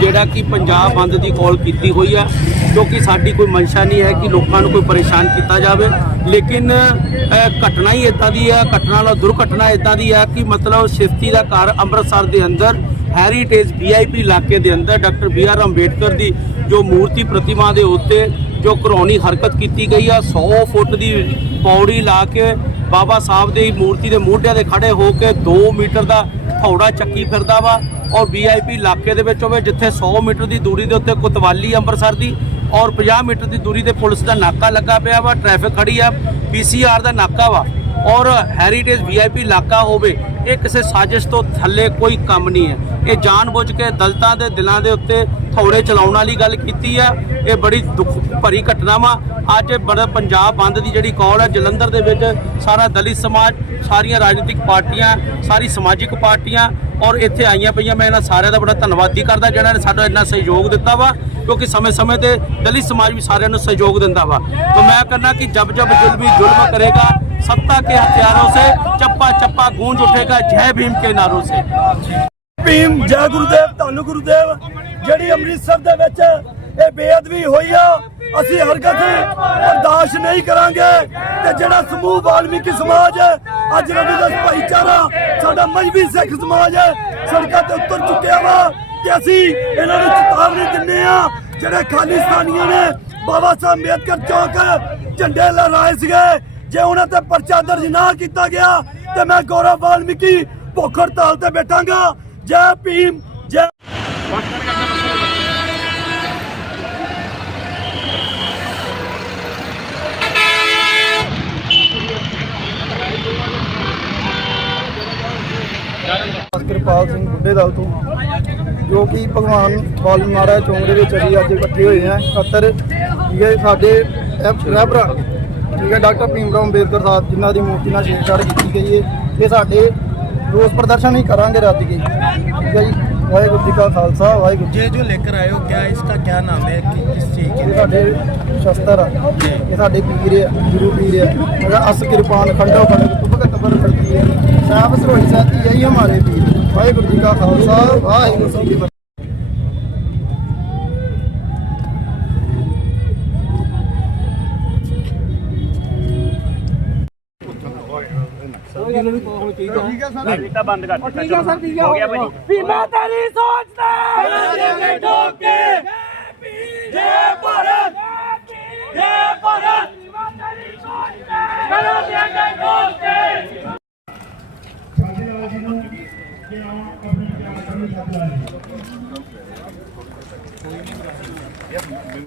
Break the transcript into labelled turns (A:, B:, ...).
A: ਜਿਹੜਾ ਕਿ ਪੰਜਾਬ ਬੰਦ ਦੀ ਕਾਲ ਕੀਤੀ ਹੋਈ ਹੈ ਕਿਉਂਕਿ ਸਾਡੀ ਕੋਈ ਮਨਸ਼ਾ ਨਹੀਂ ਹੈ ਕਿ ਲੋਕਾਂ ਨੂੰ ਕੋਈ ਪਰੇਸ਼ਾਨ ਕੀਤਾ ਜਾਵੇ। ਲੇਕਿਨ ਘਟਨਾ ਹੀ ਇਦਾਂ ਦੀ ਹੈ ਘਟਨਾ ਨਾਲ ਦੁਰਘਟਨਾ ਇਦਾਂ ਦੀ ਹੈ ਕਿ ਮਤਲਬ ਸਿਫਤੀ ਦਾ ਘਰ ਅੰਮ੍ਰਿਤਸਰ ਦੇ ਅੰਦਰ ਹੈਰੀਟੇਜ ਵੀਆਈਪੀ ਇਲਾਕੇ ਦੇ ਅੰਦਰ, ਡਾਕਟਰ ਬੀ ਆਰ ਅੰਬੇਡਕਰ ਦੀ ਜੋ ਮੂਰਤੀ ਪ੍ਰਤਿਮਾ ਦੇ ਉੱਤੇ ਜੋ ਘਰੋਣੀ ਹਰਕਤ ਕੀਤੀ ਗਈ ਆ 100 ਫੁੱਟ ਦੀ ਪੌੜੀ ਲਾ ਕੇ ਬਾਬਾ ਸਾਹਿਬ ਦੀ ਮੂਰਤੀ ਦੇ ਮੋਢਿਆਂ ਤੇ ਖੜੇ ਹੋ ਕੇ 2 ਮੀਟਰ ਦਾ ਥੌੜਾ ਚੱਕੀ ਫਿਰਦਾ ਵਾ ਔਰ ਵੀਆਈਪੀ ਇਲਾਕੇ ਦੇ ਵਿੱਚ ਹੋਵੇ ਜਿੱਥੇ 100 ਮੀਟਰ ਦੀ ਦੂਰੀ ਦੇ ਉੱਤੇ ਕੁਤਵਾਲੀ ਅੰਮ੍ਰਿਤਸਰ ਦੀ ਔਰ 50 ਮੀਟਰ ਦੀ ਦੂਰੀ ਤੇ ਪੁਲਿਸ ਦਾ ਨਾਕਾ ਲੱਗਾ ਪਿਆ ਵਾ ਟ੍ਰੈਫਿਕ ਖੜੀ ਆ ਪੀਸੀਆਰ ਦਾ ਨਾਕਾ ਵਾ ਔਰ ਹੈਰੀਟੇਜ ਵੀਆਈਪੀ ਇਲਾਕਾ ਹੋਵੇ, ਇਹ ਕਿਸੇ ਸਾਜ਼ਿਸ਼ ਤੋਂ ਥੱਲੇ ਕੋਈ ਕੰਮ ਨਹੀਂ ਹੈ। ਇਹ ਜਾਣਬੁੱਝ ਕੇ ਦਲਤਾਂ ਦੇ ਦਿਲਾਂ ਦੇ ਉੱਤੇ ਥੌੜੇ ਚਲਾਉਣ ਵਾਲੀ ਗੱਲ ਕੀਤੀ ਆ ਇਹ ਬੜੀ ਦੁੱਖ ਭਰੀ ਘਟਨਾ ਵਾ ਅੱਜ ਬੜਾ ਪੰਜਾਬ ਬੰਦ ਦੀ ਜਿਹੜੀ ਕਾਲ ਹੈ ਜਲੰਧਰ ਦੇ ਵਿੱਚ ਸਾਰਾ ਦਲਿਤ ਸਮਾਜ ਸਾਰੀਆਂ ਰਾਜਨੀਤਿਕ ਪਾਰਟੀਆਂ ਸਾਰੀ ਸਮਾਜਿਕ ਪਾਰਟੀਆਂ ਔਰ ਇੱਥੇ ਆਈਆਂ ਪਈਆਂ ਮੈਂ ਇਹਨਾਂ ਸਾਰਿਆਂ ਦਾ ਬੜਾ ਧੰਨਵਾਦੀ ਕਰਦਾ ਜਿਹਨਾਂ ਨੇ ਸਾਡਾ ਇੰਨਾ ਸਹਿਯੋਗ ਦਿੱਤਾ ਵਾ ਕਿਉਂਕਿ ਸਮੇਂ-ਸਮੇਂ ਤੇ ਦਲਿਤ ਸਮਾਜ ਵੀ ਸਾਰਿਆਂ ਨੂੰ ਸਹਿਯੋਗ ਦਿੰਦਾ ਵਾ ਤਾਂ ਮੈਂ ਕਹਿੰਦਾ ਕਿ ਜਬ ਜਬ ਜ਼ੁਲਮੀ ਜ਼ੁਲਮ ਕਰੇਗਾ सत्ता के हथियारों से चप्पा चप्पा गूंज उठेगा जय भीम के नारों से
B: ਭੀਮ ਜੈ ਗੁਰੂਦੇਵ ਧੰਨ ਗੁਰੂਦੇਵ ਜਿਹੜੀ ਅੰਮ੍ਰਿਤਸਰ ਦੇ ਵਿੱਚ ਇਹ ਬੇਅਦਬੀ ਹੋਈ ਆ, ਅਸੀਂ ਹਰਕਤ ਬਰਦਾਸ਼ਤ ਨਹੀਂ ਕਰਾਂਗੇ। ਤੇ ਜਿਹੜਾ ਸਮੂਹ ਵਾਲਮੀਕੀ ਸਮਾਜ ਹੈ, ਅੱਜ ਰਵਿਦਾਸ ਭਾਈਚਾਰਾ ਸਾਡਾ ਮਜਬੀ ਸਿੱਖ ਸਮਾਜ ਹੈ, ਸੜਕਾਂ ਤੇ ਉਤਰ ਚੁੱਕਿਆ ਵਾ ਤੇ ਅਸੀਂ ਇਹਨਾਂ ਨੂੰ ਚੇਤਾਵਨੀ ਦਿੰਨੇ ਆ ਜਿਹੜੇ ਖਾਲਿਸਤਾਨੀਆਂ ਨੇ, ਬਾਬਾ ਸਾਹਿਬ ਅੰਬੇਦਕਰ ਚੌਕ, ਝੰਡੇ ਲਹਿਰਾਏ ਸੀਗੇ। ਜੇ ਉਹਨਾਂ ਤੇ ਪਰਚਾ ਦਰਜ ਨਾ ਕੀਤਾ ਗਿਆ, ਤੇ ਮੈਂ ਗੌਰਵ ਵਾਲਮੀਕੀ ਭੁੱਖ ਹੜਤਾਲ ਤੇ ਬੈਠਾਂਗਾ। ਜੈ ਭੀਮ ਜੈ
C: ਕਿਰਪਾਲ ਸਿੰਘ ਬੁੱਢੇ ਦਲ ਤੋਂ, ਜੋ ਕਿ ਭਗਵਾਨ ਵਾਲੀ ਮਹਾਰਾਜ ਚੌਂਕ ਦੇ ਵਿੱਚ ਅਸੀਂ ਅੱਜ ਇਕੱਠੇ ਹੋਏ ਹਾਂ। ਖਾਤਰ ਠੀਕ ਹੈ ਸਾਡੇ ਰਹਿਬਰਾ ਠੀਕ ਹੈ, ਡਾਕਟਰ ਭੀਮ ਰਾਓ ਅੰਬੇਦਕਰ ਸਾਹਿਬ, ਜਿਨ੍ਹਾਂ ਦੀ ਮੂਰਤੀ ਨਾਲ ਛੇੜਛਾੜ ਕੀਤੀ ਗਈ ਹੈ। ਇਹ ਸਾਡੇ ਰੋਸ ਪ੍ਰਦਰਸ਼ਨ ਹੀ ਕਰਾਂਗੇ ਰੱਜ ਕੇ, ਠੀਕ ਹੈ ਜੀ। ਵਾਹਿਗੁਰੂ ਜੀ ਕਾ ਖਾਲਸਾ ਵਾਹਿਗੁਰੂ ਜੀ
D: ये जो लेकर आए हो क्या इसका क्या नाम है कि किस चीज
C: ਇਹ
D: के
C: ਸਾਡੇ ਸ਼ਸਤਰ ਆ ਇਹ ਸਾਡੇ ਪੀਰ ਆ ਗੁਰੂ ਪੀਰ ਆ ਅਗਰ ਅਸ ਕਿਰਪਾਨ ਖੰਡੋ ਖੰਡ ਤੁਬਕ ਤਬਰ ਖੜਦੀ ਹੈ ਸਾਹਿਬ ਸਰੋਈ ਸਾਥੀ ਯਹੀ ਹਮਾਰੇ ਪੀਰ ਵਾਹਿਗੁਰੂ ਜੀ ਕਾ ਖਾਲਸਾ ਵਾਹਿਗੁਰੂ ਜੀ ਕੀ ਫਤਿਹ
D: ਇਹਨਾਂ ਨੂੰ ਪਤਾ ਹੋਣਾ ਚਾਹੀਦਾ
C: ਠੀਕ ਹੈ
D: ਸਰ। ਇਹ ਤਾਂ ਬੰਦ ਕਰ ਦਿੱਤਾ ਠੀਕ ਹੈ ਸਰ ਠੀਕ ਹੈ ਹੋ
A: ਗਿਆ
D: ਭਾਈ
B: ਵੀ ਮੈਂ ਤੇਰੀ ਸੋਚ ਤੇ ਮੇਰੇ ਤੇ ਡੋਬ ਕੇ ਜੈ ਭਾਰਤ ਜੈ ਭਾਰਤ ਮੈਂ ਤੇਰੀ ਸੋਚ ਤੇ ਮੇਰੇ ਤੇ ਡੋਬ ਕੇ
E: ਸਾਡੇ ਨਾਲ ਜੀ ਨੂੰ ਕਿ ਆਉਂ ਆਪਣੀ ਜਾਨ ਨੂੰ ਬਚਾ ਲੈ ਕੋਈ ਨਹੀਂ